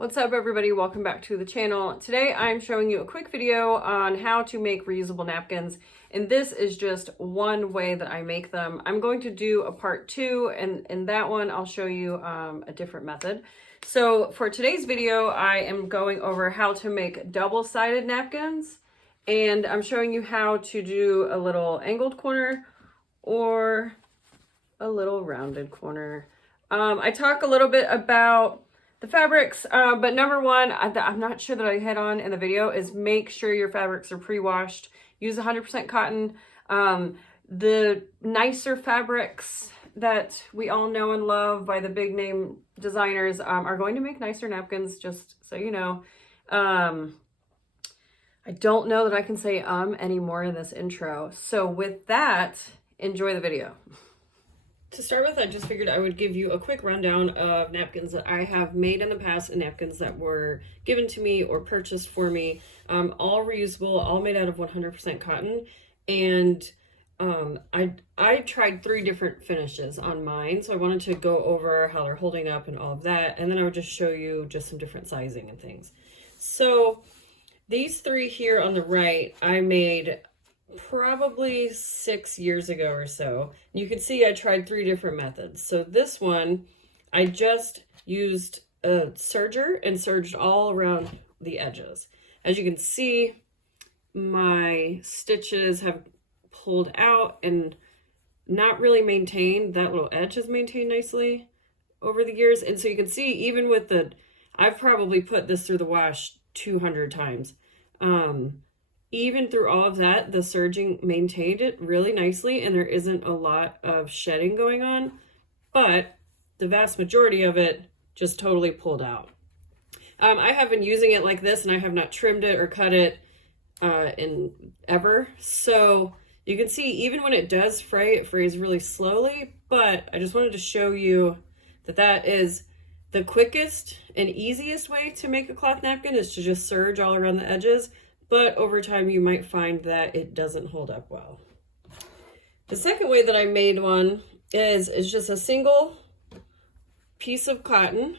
What's up everybody, welcome back to the channel. Today I'm showing you a quick video on how to make reusable napkins, and this is just one way that I make them. I'm going to do a part 2, and in that one I'll show you a different method. So for today's video I am going over how to make double-sided napkins, and I'm showing you how to do a little angled corner or a little rounded corner. I talk a little bit about the fabrics, but number one, I'm not sure that I hit on in the video, is make sure your fabrics are pre-washed. Use 100% cotton. The nicer fabrics that we all know and love by the big name designers are going to make nicer napkins, just so you know. I don't know that I can say anymore in this intro. So with that, enjoy the video. To start with, I just figured I would give you a quick rundown of napkins that I have made in the past and napkins that were given to me or purchased for me. All reusable, all made out of 100% cotton. And I tried 3 different finishes on mine. So I wanted to go over how they're holding up and all of that. And then I would just show you just some different sizing and things. So these 3 here on the right, I made probably 6 years ago or so. You can see I tried 3 different methods. So this one, I just used a serger and serged all around the edges. As you can see, my stitches have pulled out and not really maintained. That little edge has maintained nicely over the years. And so you can see, even with the, I've probably put this through the wash 200 times. Even through all of that, the serging maintained it really nicely, and there isn't a lot of shedding going on, but the vast majority of it just totally pulled out. I have been using it like this, and I have not trimmed it or cut it in ever. So you can see, even when it does fray, it frays really slowly, but I just wanted to show you that that is the quickest and easiest way to make a cloth napkin, is to just serge all around the edges. But over time you might find that it doesn't hold up well. The second way that I made one is just a single piece of cotton,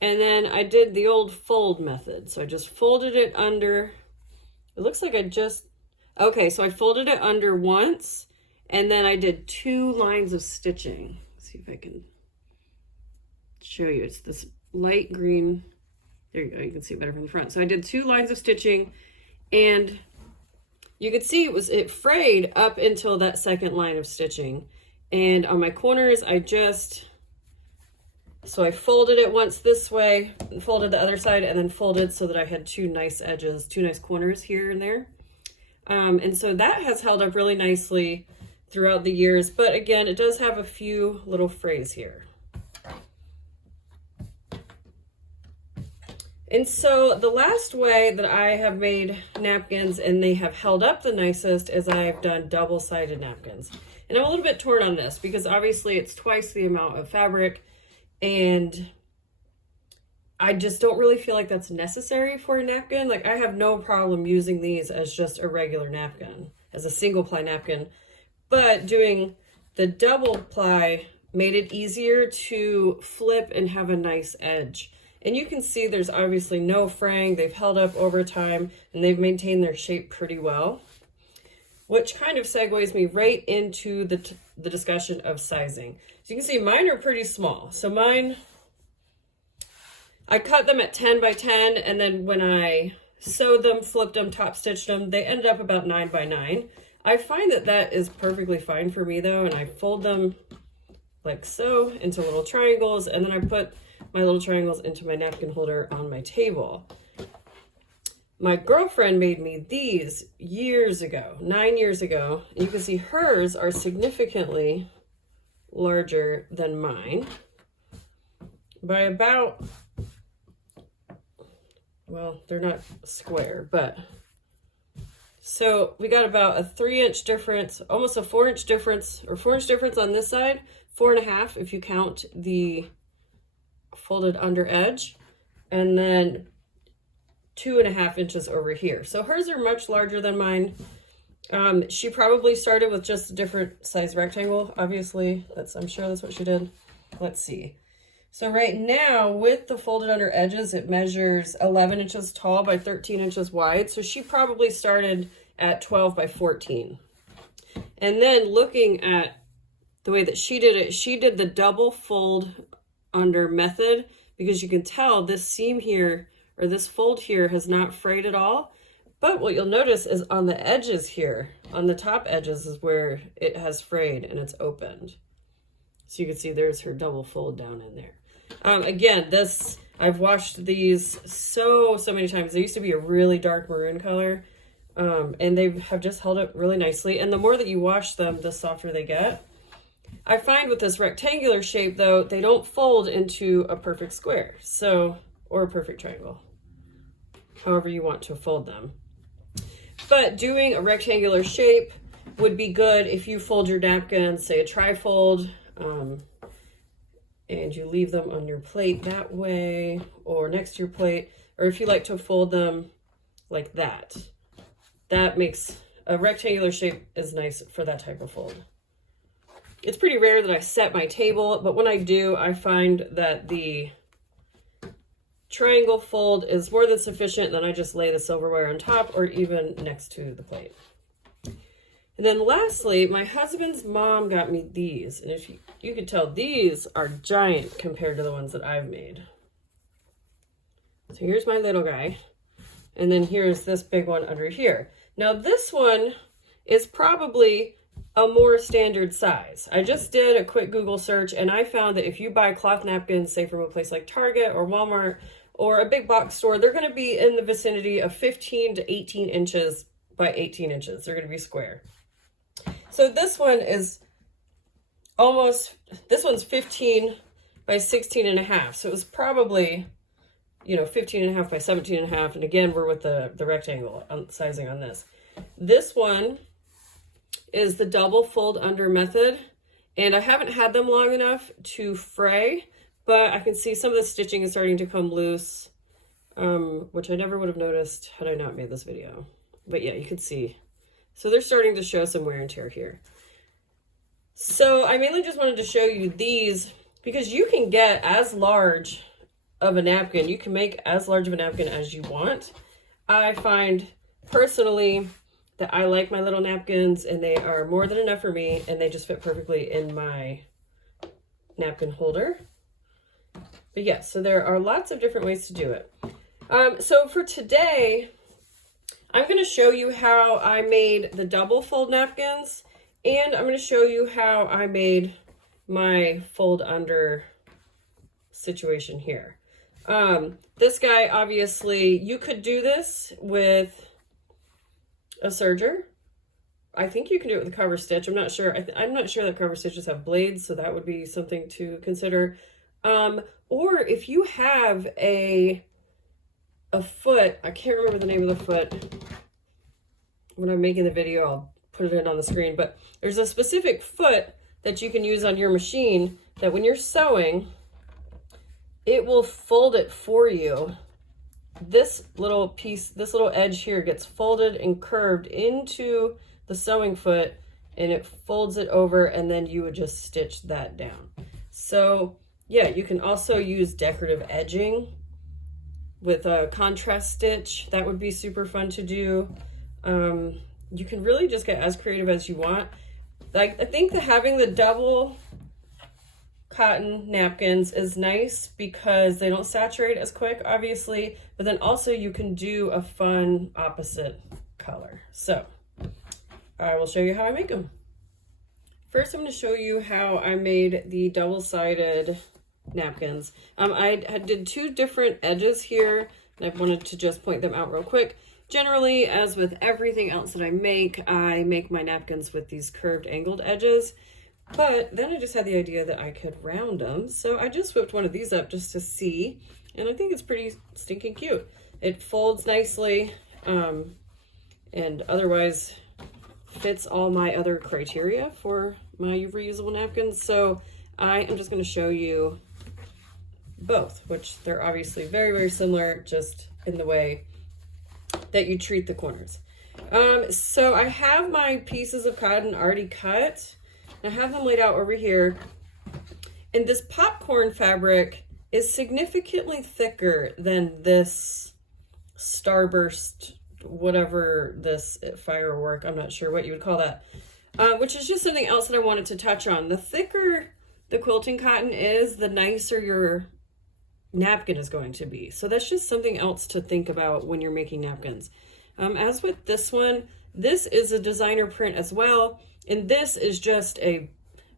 and then I did the old fold method. So I just folded it under, it looks like okay, so I folded it under once, and then I did 2 lines of stitching. Let's see if I can show you. It's this light green. There you go, you can see better from the front. So I did 2 lines of stitching, and you could see it frayed up until that second line of stitching. And on my corners, I folded it once this way, and folded the other side, and then folded so that I had 2 nice edges, 2 nice corners here and there. And so that has held up really nicely throughout the years. But again, it does have a few little frays here. And so the last way that I have made napkins and they have held up the nicest is I've done double-sided napkins. And I'm a little bit torn on this because obviously it's twice the amount of fabric, and I just don't really feel like that's necessary for a napkin. Like, I have no problem using these as just a regular napkin, as a single ply napkin, but doing the double ply made it easier to flip and have a nice edge. And you can see there's obviously no fraying. They've held up over time, and they've maintained their shape pretty well, which kind of segues me right into the discussion of sizing. So you can see mine are pretty small. So mine, I cut them at 10 by 10, and then when I sewed them, flipped them, top stitched them, they ended up about 9 by 9. I find that that is perfectly fine for me though, and I fold them like so into little triangles, and then I put my little triangles into my napkin holder on my table. My girlfriend made me these years ago, 9 years ago. You can see hers are significantly larger than mine by about, well, they're not square, but so we got about a 3-inch difference, almost a 4-inch difference, or 4-inch difference on this side, 4.5 if you count the folded under edge, and then 2.5 inches over here. So hers are much larger than mine. She probably started with just a different size rectangle. Obviously, I'm sure that's what she did. Let's see. So right now, with the folded under edges, it measures 11 inches tall by 13 inches wide. So she probably started at 12 by 14. And then looking at the way that she did it, she did the double fold under method, because you can tell this seam here, or this fold here, has not frayed at all. But what you'll notice is on the edges here, on the top edges is where it has frayed and it's opened. So you can see there's her double fold down in there. Again, I've washed these so many times. They used to be a really dark maroon color, and they have just held up really nicely. And the more that you wash them, the softer they get. I find with this rectangular shape, though, they don't fold into a perfect square, or a perfect triangle, however you want to fold them. But doing a rectangular shape would be good if you fold your napkins, say a tri-fold, and you leave them on your plate that way, or next to your plate, or if you like to fold them like that. That makes a rectangular shape is nice for that type of fold. It's pretty rare that I set my table, but when I do, I find that the triangle fold is more than sufficient. Then I just lay the silverware on top or even next to the plate. And then lastly, my husband's mom got me these. And if you can tell, these are giant compared to the ones that I've made. So here's my little guy. And then here's this big one under here. Now this one is probably a more standard size. I just did a quick Google search and I found that if you buy cloth napkins, say from a place like Target or Walmart or a big box store, they're going to be in the vicinity of 15 to 18 inches by 18 inches. They're going to be square. So this one is this one's 15 by 16 and a half. So it was probably, 15 and a half by 17 and a half. And again, we're with the rectangle sizing on this. This one is the double fold under method, and I haven't had them long enough to fray, but I can see some of the stitching is starting to come loose, which I never would have noticed had I not made this video. But yeah, you can see. So they're starting to show some wear and tear here. So I mainly just wanted to show you these because you can get as large of a napkin. You can make as large of a napkin as you want. I find personally that I like my little napkins and they are more than enough for me and they just fit perfectly in my napkin holder. But yeah, so there are lots of different ways to do it. So for today, I'm going to show you how I made the double fold napkins, and I'm going to show you how I made my fold under situation here. This guy, obviously, you could do this with a serger. I think you can do it with a cover stitch. I'm not sure. I'm not sure that cover stitches have blades, so that would be something to consider. Or if you have a foot, I can't remember the name of the foot. When I'm making the video, I'll put it in on the screen, but there's a specific foot that you can use on your machine that when you're sewing, it will fold it for you. This little piece, this little edge here gets folded and curved into the sewing foot and it folds it over, and then you would just stitch that down. So yeah, you can also use decorative edging with a contrast stitch. That would be super fun to do. You can really just get as creative as you want. Like, I think that having the double cotton napkins is nice because they don't saturate as quick, obviously, but then also you can do a fun opposite color. So I will show you how I make them. First, I'm going to show you how I made the double-sided napkins. I did two different edges here, and I wanted to just point them out real quick. Generally, as with everything else that I make my napkins with these curved angled edges, but then I just had the idea that I could round them. So I just whipped one of these up just to see, and I think it's pretty stinking cute. It folds nicely, and otherwise fits all my other criteria for my reusable napkins. So I am just going to show you both, which they're obviously very, very similar, just in the way that you treat the corners. So I have my pieces of cotton already cut. I have them laid out over here. And this popcorn fabric is significantly thicker than this Starburst, whatever this firework, I'm not sure what you would call that, which is just something else that I wanted to touch on. The thicker the quilting cotton is, the nicer your napkin is going to be. So that's just something else to think about when you're making napkins. As with this one, this is a designer print as well, and this is just a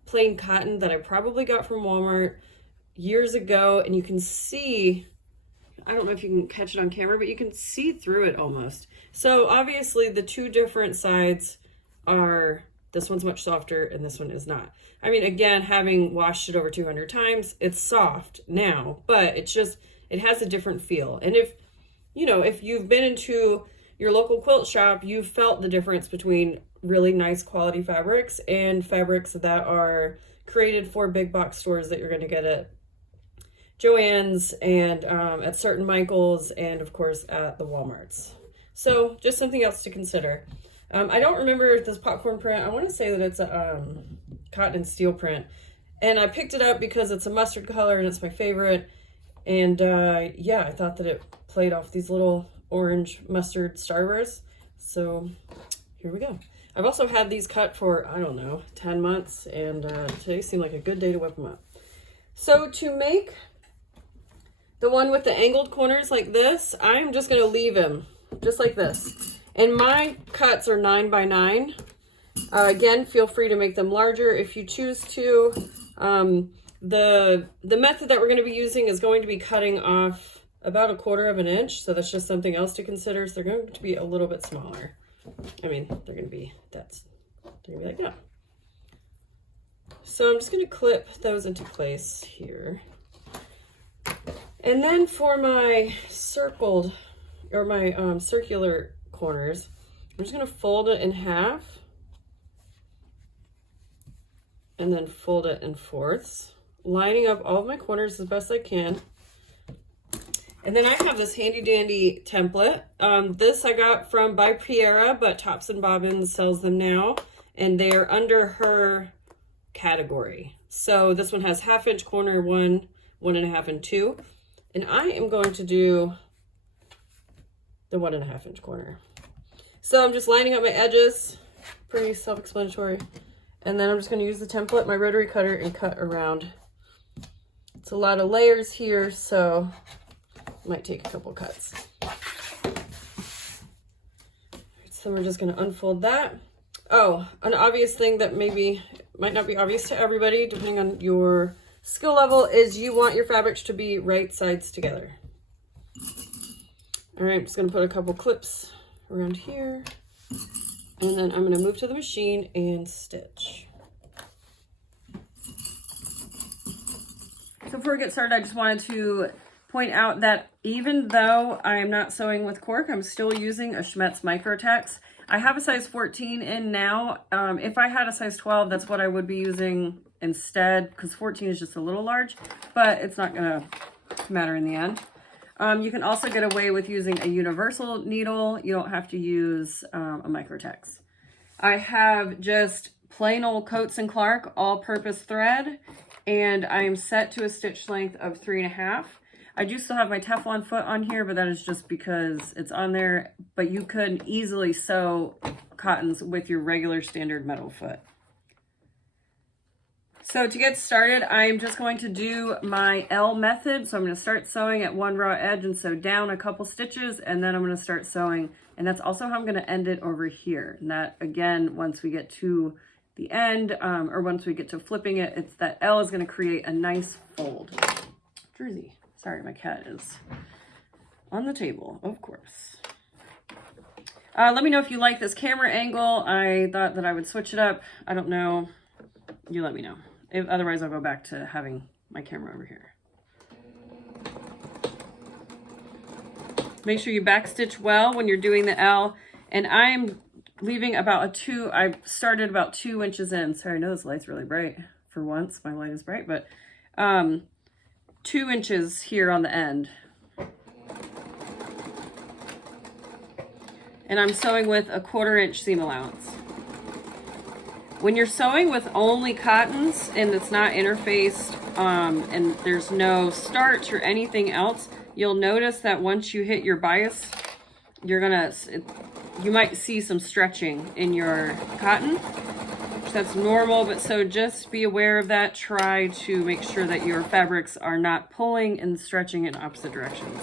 plain cotton that I probably got from Walmart years ago, and you can see, I don't know if you can catch it on camera, but you can see through it almost. So obviously the two different sides are, this one's much softer and this one is not. I mean, again, having washed it over 200 times, it's soft now, but it's just, it has a different feel. And if, you know, if you've been into your local quilt shop, you've felt the difference between really nice quality fabrics and fabrics that are created for big box stores that you're going to get at Joann's and at certain Michael's and of course at the Walmarts. So just something else to consider. I don't remember this popcorn print. I want to say that it's a cotton and steel print, and I picked it up because it's a mustard color and it's my favorite. And yeah, I thought that it played off these little orange mustard starbursts. So here we go. I've also had these cut for, I don't know, 10 months, and today seemed like a good day to whip them up. So to make the one with the angled corners like this, I'm just going to leave him just like this. And my cuts are 9 by 9. Again, feel free to make them larger if you choose to. The method that we're going to be using is going to be cutting off about 1/4 inch. So that's just something else to consider. So they're going to be a little bit smaller. I mean, they're going to be, they're going to be like that. So I'm just going to clip those into place here. And then for my circled, or my circular corners, I'm just going to fold it in half and then fold it in fourths, lining up all of my corners as best I can. And then I have this handy dandy template. This I got from by Piera, but Tops and Bobbins sells them now, and they are under her category. So this one has 1/2 inch corner, 1, 1.5, and 2. And I am going to do the 1.5 inch corner. So I'm just lining up my edges, pretty self-explanatory. And then I'm just going to use the template, my rotary cutter, and cut around. It's a lot of layers here, so might take a couple cuts. So we're just going to unfold that. Oh, an obvious thing that maybe might not be obvious to everybody, depending on your skill level, is you want your fabrics to be right sides together. All right, I'm just going to put a couple clips around here, and then I'm going to move to the machine and stitch. So before we get started, I just wanted to point out that even though I'm not sewing with cork, I'm still using a Schmetz micro-tex. I have a size 14 in now. If I had a size 12, that's what I would be using instead, because 14 is just a little large, but it's not gonna matter in the end. You can also get away with using a universal needle. You don't have to use a micro-tex. I have just plain old Coats & Clark all-purpose thread, and I'm set to a stitch length of 3.5. I do still have my Teflon foot on here, but that is just because it's on there, but you could easily sew cottons with your regular standard metal foot. So to get started, I'm just going to do my L method. So I'm going to start sewing at one raw edge and sew down a couple stitches, and then I'm going to start sewing. And that's also how I'm going to end it over here. And that, again, once we get to the end, or once we get to flipping it, it's that L is going to create a nice fold. Jersey. Sorry, my cat is on the table, of course. Let me know if you like this camera angle. I thought that I would switch it up. I don't know. You let me know. Otherwise, I'll go back to having my camera over here. Make sure you backstitch well when you're doing the L. And I'm leaving about I started about 2 inches in. Sorry, I know this light's really bright. For once, my light is bright, but 2 inches here on the end. And I'm sewing with a 1/4 inch seam allowance. When you're sewing with only cottons and it's not interfaced and there's no starch or anything else, you'll notice that once you hit your bias, you might see some stretching in your cotton. That's normal, but so just be aware of that. Try to make sure that your fabrics are not pulling and stretching in opposite directions.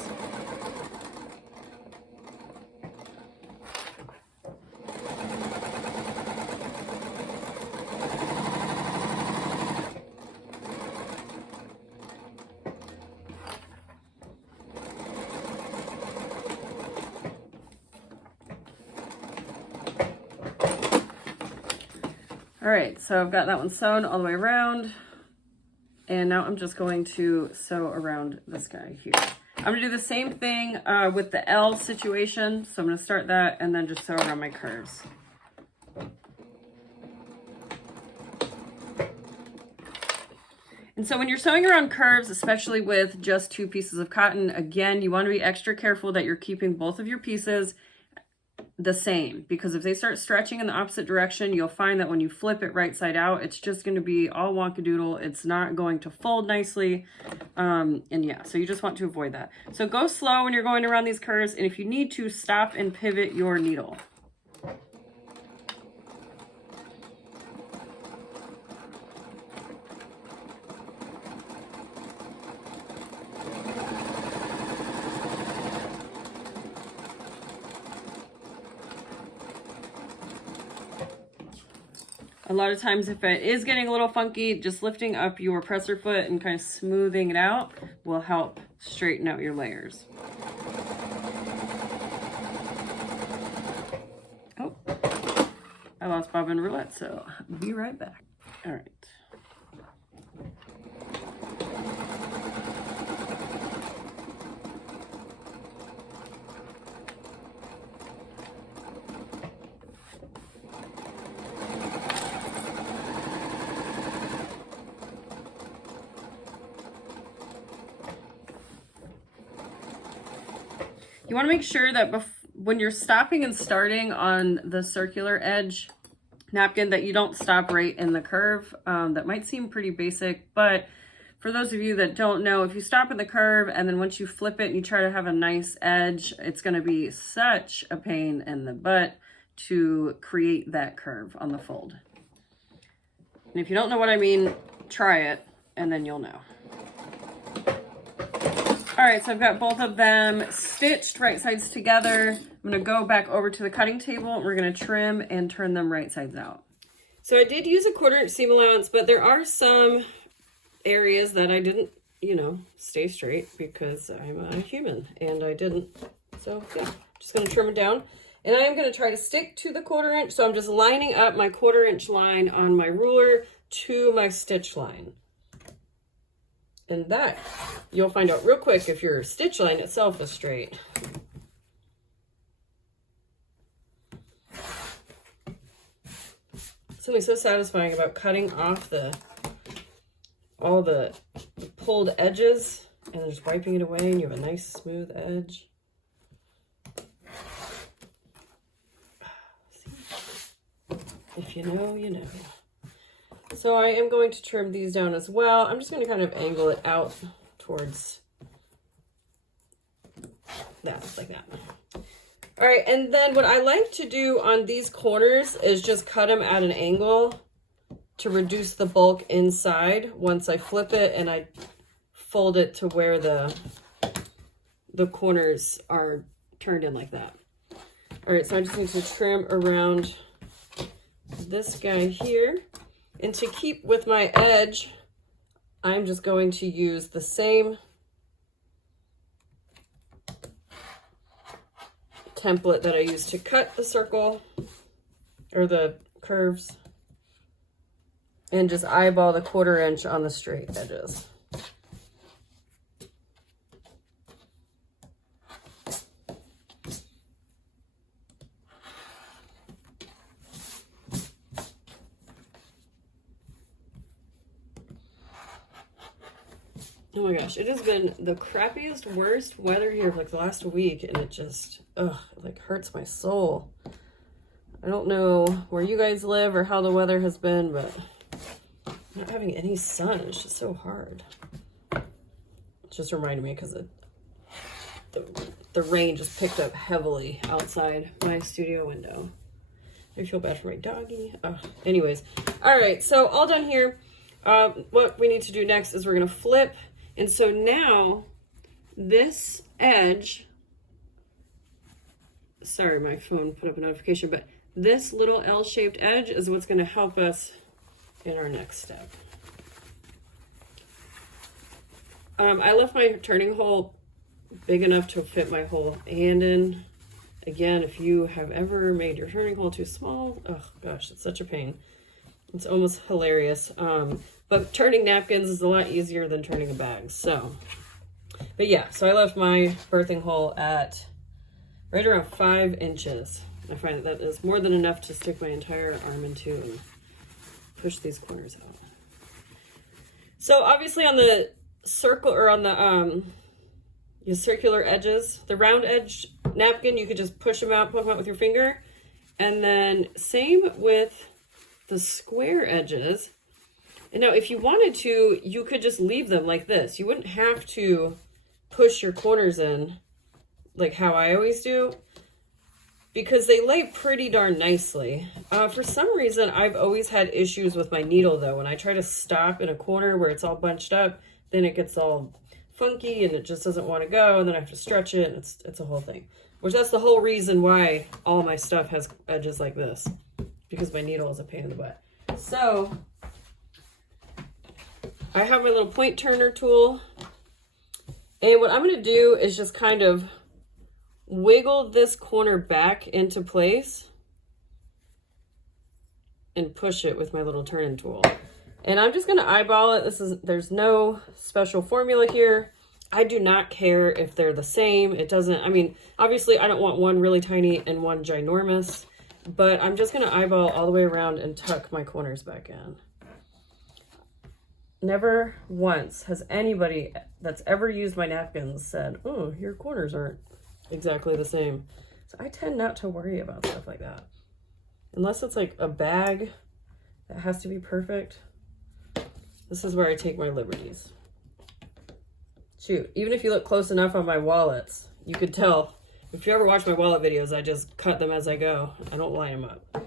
All right, so I've got that one sewn all the way around, and now I'm just going to sew around this guy here. I'm gonna do the same thing with the L situation, so I'm gonna start that and then just sew around my curves. And so when you're sewing around curves, especially with just 2 pieces of cotton, again, you wanna be extra careful that you're keeping both of your pieces the same, because if they start stretching in the opposite direction, you'll find that when you flip it right side out, it's just going to be all wonkadoodle. It's not going to fold nicely. And yeah, so you just want to avoid that. So go slow when you're going around these curves, and if you need to, stop and pivot your needle. A lot of times if it is getting a little funky, just lifting up your presser foot and kind of smoothing it out will help straighten out your layers. Oh, I lost bobbin roulette, so I'll be right back. All right. You want to make sure that when you're stopping and starting on the circular edge napkin that you don't stop right in the curve. That might seem pretty basic, but for those of you that don't know, if you stop in the curve and then once you flip it and you try to have a nice edge, it's going to be such a pain in the butt to create that curve on the fold. And if you don't know what I mean, try it and then you'll know. All right, so I've got both of them stitched right sides together. I'm gonna go back over to the cutting table. We're gonna trim and turn them right sides out. So I did use a 1/4 inch seam allowance, but there are some areas that I didn't, stay straight because I'm a human and I didn't. So yeah, just gonna trim it down. And I am gonna try to stick to the 1/4 inch. So I'm just lining up my 1/4 inch line on my ruler to my stitch line. And that, you'll find out real quick if your stitch line itself is straight. Something so satisfying about cutting off all the pulled edges and then just wiping it away and you have a nice smooth edge. If you know, you know. So I am going to trim these down as well. I'm just going to kind of angle it out towards that, like that. All right, and then what I like to do on these corners is just cut them at an angle to reduce the bulk inside once I flip it and I fold it to where the corners are turned in like that. All right, so I just need to trim around this guy here. And to keep with my edge, I'm just going to use the same template that I used to cut the circle or the curves and just eyeball the 1/4 inch on the straight edges. Oh my gosh, it has been the crappiest, worst weather here for like the last week, and it just, it like hurts my soul. I don't know where you guys live or how the weather has been, but not having any sun is just so hard. It just reminded me because the rain just picked up heavily outside my studio window. I feel bad for my doggy. Anyways, all right, so all done here. What we need to do next is we're gonna flip. And so now this edge, sorry, my phone put up a notification, but this little L-shaped edge is what's gonna help us in our next step. I left my turning hole big enough to fit my whole hand in. Again, if you have ever made your turning hole too small, oh gosh, it's such a pain. It's almost hilarious. But turning napkins is a lot easier than turning a bag. So, but yeah, so I left my birthing hole at right around 5 inches. I find that is more than enough to stick my entire arm into and push these corners out. So obviously on the circle, or on the circular edges, the round edge napkin, you could just push them out, poke them out with your finger. And then same with the square edges. And now if you wanted to, you could just leave them like this. You wouldn't have to push your corners in like how I always do, because they lay pretty darn nicely. For some reason, I've always had issues with my needle though. When I try to stop in a corner where it's all bunched up, then it gets all funky and it just doesn't want to go, and then I have to stretch it, and it's a whole thing. Which that's the whole reason why all my stuff has edges like this, because my needle is a pain in the butt. So I have my little point turner tool, and what I'm going to do is just kind of wiggle this corner back into place and push it with my little turning tool. And I'm just going to eyeball it. There's no special formula here. I do not care if they're the same. It doesn't, I mean, obviously I don't want one really tiny and one ginormous, but I'm just going to eyeball all the way around and tuck my corners back in. Never once has anybody that's ever used my napkins said, oh, your corners aren't exactly the same. So I tend not to worry about stuff like that. Unless it's like a bag that has to be perfect. This is where I take my liberties. Shoot, even if you look close enough on my wallets, you could tell. If you ever watch my wallet videos, I just cut them as I go. I don't line them up.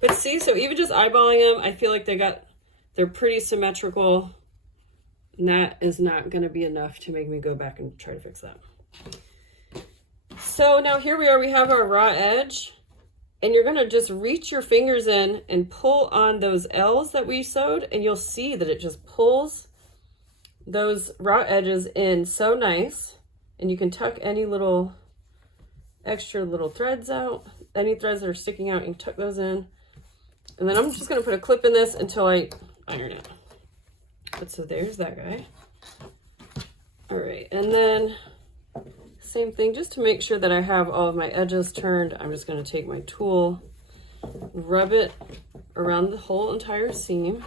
But see, so even just eyeballing them, I feel like they're pretty symmetrical. And that is not going to be enough to make me go back and try to fix that. So now here we are, we have our raw edge. And you're going to just reach your fingers in and pull on those L's that we sewed, and you'll see that it just pulls those raw edges in so nice. And you can tuck any little extra little threads out. Any threads that are sticking out, you can tuck those in. And then I'm just going to put a clip in this until I iron it. But so there's that guy. All right, and then same thing, just to make sure that I have all of my edges turned, I'm just going to take my tool, rub it around the whole entire seam.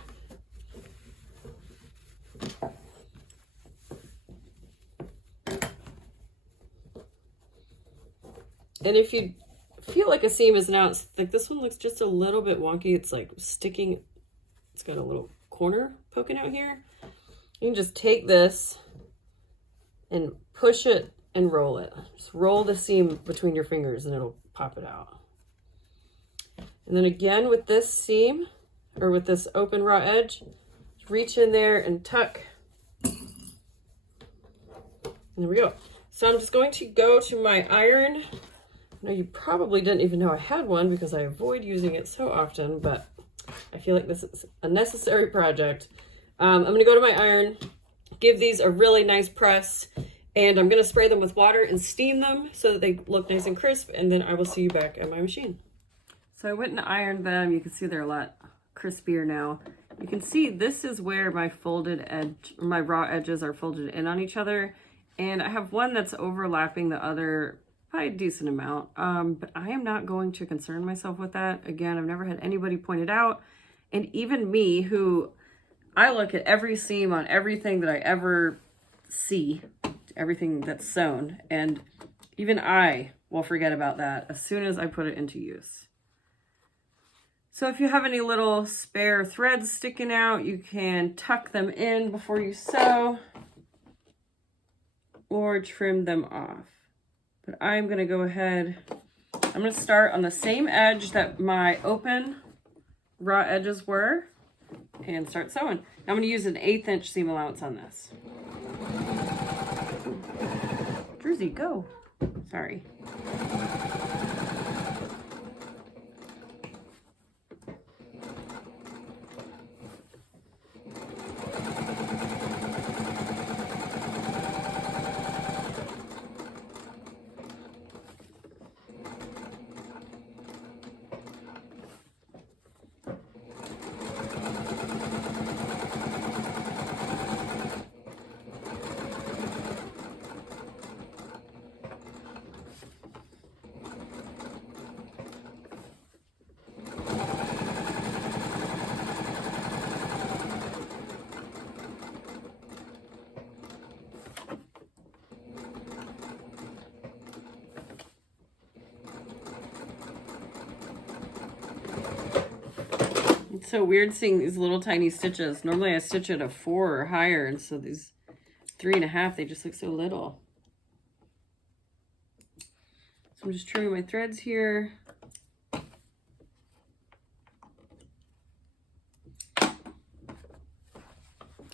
And if you feel like a seam is now, it's like this one looks just a little bit wonky. It's like sticking, it's got a little corner poking out here. You can just take this and push it and roll it. Just roll the seam between your fingers and it'll pop it out. And then again with this seam, or with this open raw edge, reach in there and tuck. And there we go. So I'm just going to go to my iron. Now you probably didn't even know I had one because I avoid using it so often, but I feel like this is a necessary project. I'm going to go to my iron, give these a really nice press, and I'm going to spray them with water and steam them so that they look nice and crisp, and then I will see you back at my machine. So I went and ironed them. You can see they're a lot crispier now. You can see this is where my folded edge, my raw edges are folded in on each other, and I have one that's overlapping the other by a decent amount, but I am not going to concern myself with that. Again, I've never had anybody point it out, and even me, who I look at every seam on everything that I ever see, everything that's sewn, and even I will forget about that as soon as I put it into use. So if you have any little spare threads sticking out, you can tuck them in before you sew or trim them off. But I'm gonna go ahead, I'm gonna start on the same edge that my open raw edges were and start sewing. Now I'm gonna use an 1/8 inch seam allowance on this. Druzy, go. Sorry. It's so weird seeing these little tiny stitches. Normally I stitch at a 4 or higher, and so these 3.5, they just look so little. So I'm just trimming my threads here.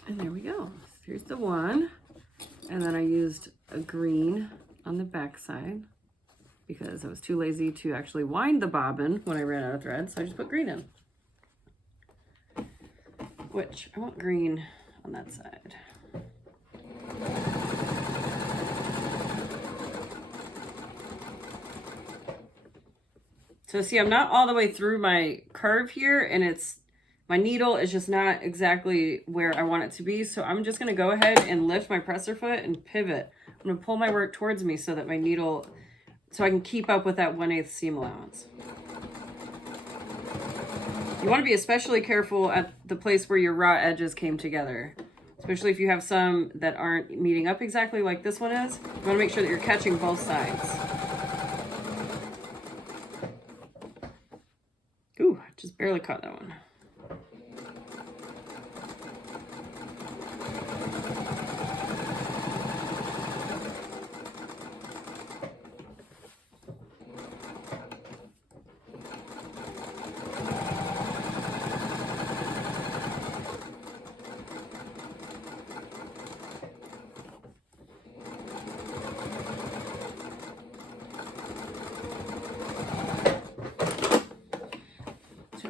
And there we go. Here's the one. And then I used a green on the back side because I was too lazy to actually wind the bobbin when I ran out of thread, so I just put green in. Which I want green on that side. So see, I'm not all the way through my curve here, and my needle is just not exactly where I want it to be. So I'm just gonna go ahead and lift my presser foot and pivot. I'm gonna pull my work towards me so that my needle, so I can keep up with that 1/8 seam allowance. You want to be especially careful at the place where your raw edges came together, especially if you have some that aren't meeting up exactly like this one is. You want to make sure that you're catching both sides. Ooh, I just barely caught that one.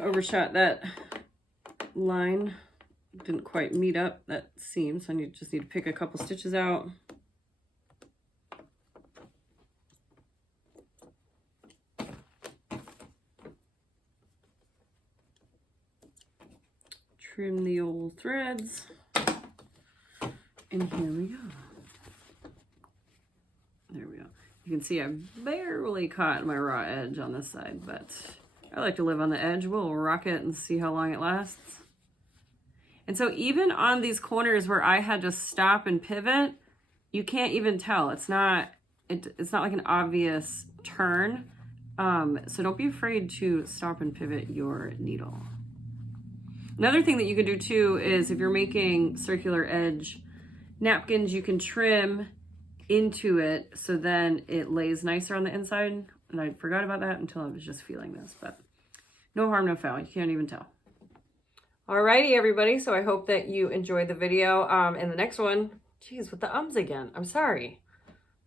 Overshot that line, didn't quite meet up that seam, so I just need to pick a couple stitches out. Trim the old threads, and here we go. There we go. You can see I barely caught my raw edge on this side, but I like to live on the edge. We'll rock it and see how long it lasts. And so even on these corners where I had to stop and pivot, you can't even tell. It's not like an obvious turn. So don't be afraid to stop and pivot your needle. Another thing that you can do too is if you're making circular edge napkins, you can trim into it so then it lays nicer on the inside. And I forgot about that until I was just feeling this, but no harm, no foul. You can't even tell. Alrighty, everybody. So I hope that you enjoyed the video. And the next one, geez, with the ums again. I'm sorry.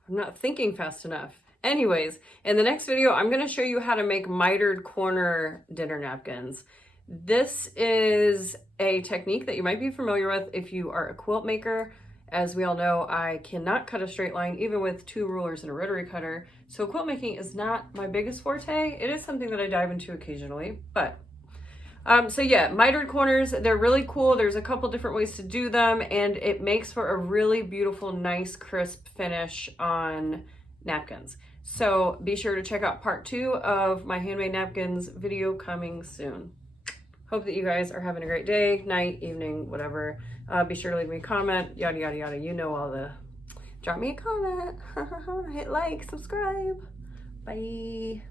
I'm not thinking fast enough. Anyways, in the next video, I'm going to show you how to make mitered corner dinner napkins. This is a technique that you might be familiar with if you are a quilt maker. As we all know, I cannot cut a straight line, even with 2 rulers and a rotary cutter. So quilt making is not my biggest forte. It is something that I dive into occasionally, but so yeah, mitered corners, they're really cool. There's a couple different ways to do them, and it makes for a really beautiful, nice, crisp finish on napkins. So be sure to check out part 2 of my handmade napkins video coming soon. Hope that you guys are having a great day, night, evening, whatever. Be sure to leave me a comment, yada, yada, yada. You know all the, drop me a comment, hit like, subscribe. Bye.